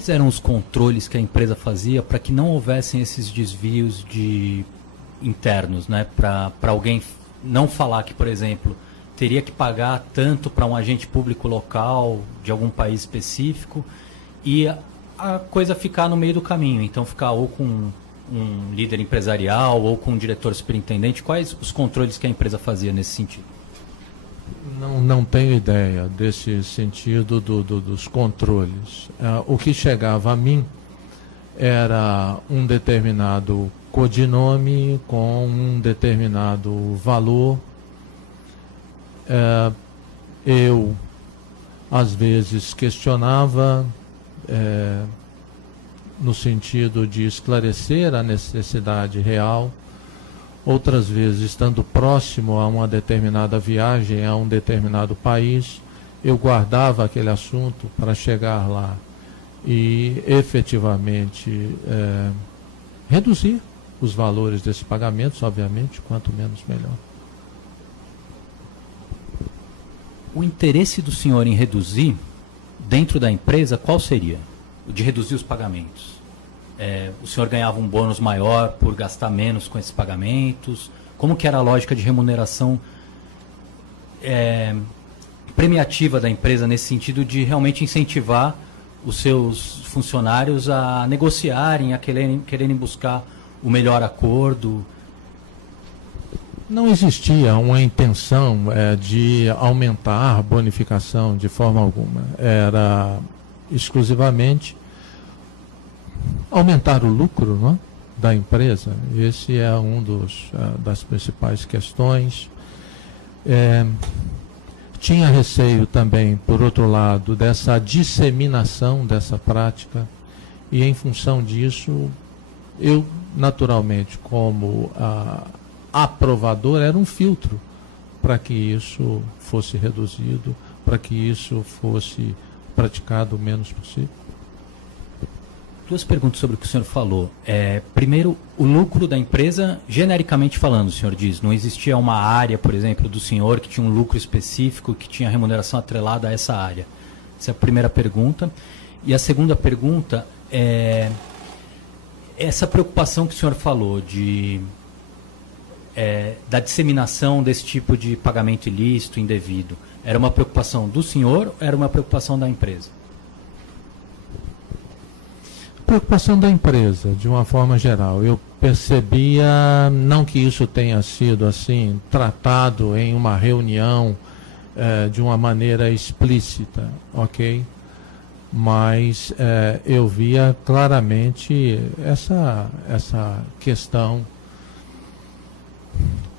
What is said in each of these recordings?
Quais eram os controles que a empresa fazia para que não houvessem esses desvios internos, né? Para alguém não falar que, por exemplo, teria que pagar tanto para um agente público local de algum país específico e a coisa ficar no meio do caminho. Então, ficar ou com um líder empresarial ou com um diretor superintendente. Quais os controles que a empresa fazia nesse sentido? Não tenho ideia desse sentido dos controles. O que chegava a mim era um determinado codinome com um determinado valor. Eu, às vezes, questionava no sentido de esclarecer a necessidade real. Outras vezes, estando próximo a uma determinada viagem a um determinado país, eu guardava aquele assunto para chegar lá e efetivamente reduzir os valores desses pagamentos, obviamente, quanto menos melhor. O interesse do senhor em reduzir, dentro da empresa, qual seria? O de reduzir os pagamentos? O senhor ganhava um bônus maior por gastar menos com esses pagamentos? Como que era a lógica de remuneração premiativa da empresa nesse sentido de realmente incentivar os seus funcionários a negociarem, a quererem buscar o melhor acordo? Não existia uma intenção de aumentar a bonificação de forma alguma. Era exclusivamente aumentar o lucro, não é, da empresa. Esse é um das principais questões. Tinha receio também, por outro lado, dessa disseminação dessa prática, e em função disso, eu, naturalmente, como aprovador, era um filtro para que isso fosse reduzido, para que isso fosse praticado o menos possível. Duas perguntas sobre o que o senhor falou. Primeiro, o lucro da empresa, genericamente falando, o senhor diz, não existia uma área, por exemplo, do senhor que tinha um lucro específico, que tinha remuneração atrelada a essa área. Essa é a primeira pergunta. E a segunda pergunta é essa preocupação que o senhor falou da disseminação desse tipo de pagamento ilícito, indevido. Era uma preocupação do senhor ou era uma preocupação da empresa? Preocupação da empresa, de uma forma geral. Eu percebia, não que isso tenha sido assim tratado em uma reunião de uma maneira explícita, ok? Mas eu via claramente essa questão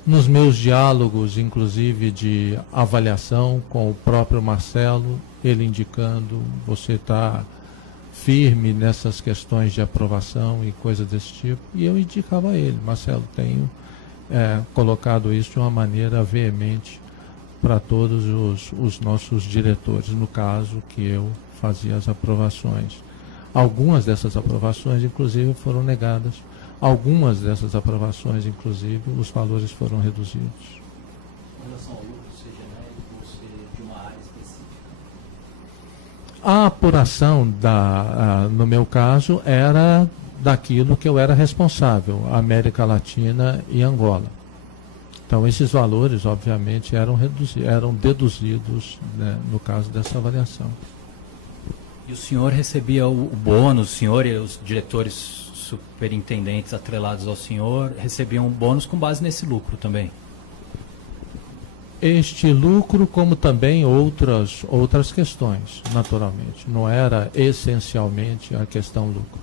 nos meus diálogos, inclusive de avaliação com o próprio Marcelo, ele indicando, você está firme nessas questões de aprovação e coisas desse tipo, e eu indicava a ele, Marcelo, tenho colocado isso de uma maneira veemente para todos os nossos diretores, no caso que eu fazia as aprovações. Algumas dessas aprovações, inclusive, foram negadas. Algumas dessas aprovações, inclusive, os valores foram reduzidos. Com relação ao lucro, ser genérico ou ser de uma área específica? A apuração, no meu caso, era daquilo que eu era responsável, América Latina e Angola. Então, esses valores, obviamente, eram deduzidos, né, no caso dessa avaliação. E o senhor recebia o bônus, o senhor e os diretores superintendentes atrelados ao senhor recebiam bônus com base nesse lucro também? Este lucro, como também outras questões, naturalmente. Não era essencialmente a questão lucro.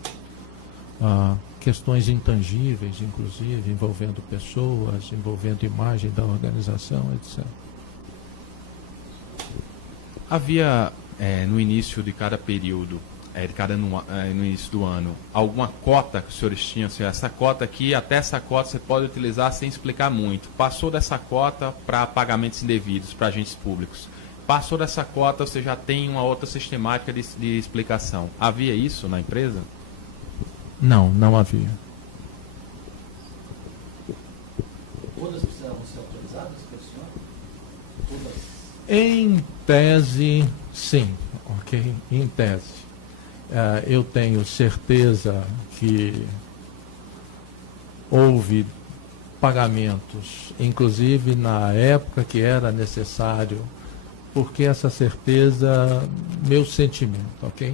Questões intangíveis, inclusive, envolvendo pessoas, envolvendo imagem da organização, etc. Havia, no início de cada período, no início do ano, alguma cota que os senhores tinham? Assim, essa cota aqui, até essa cota você pode utilizar sem explicar muito. Passou dessa cota para pagamentos indevidos para agentes públicos. Passou dessa cota, você já tem uma outra sistemática de explicação. Havia isso na empresa? Não havia. Todas precisavam ser autorizadas pelo senhor? Todas? Em tese, sim. Ok? Em tese. eu tenho certeza que houve pagamentos, inclusive na época que era necessário, porque essa certeza, meu sentimento, ok?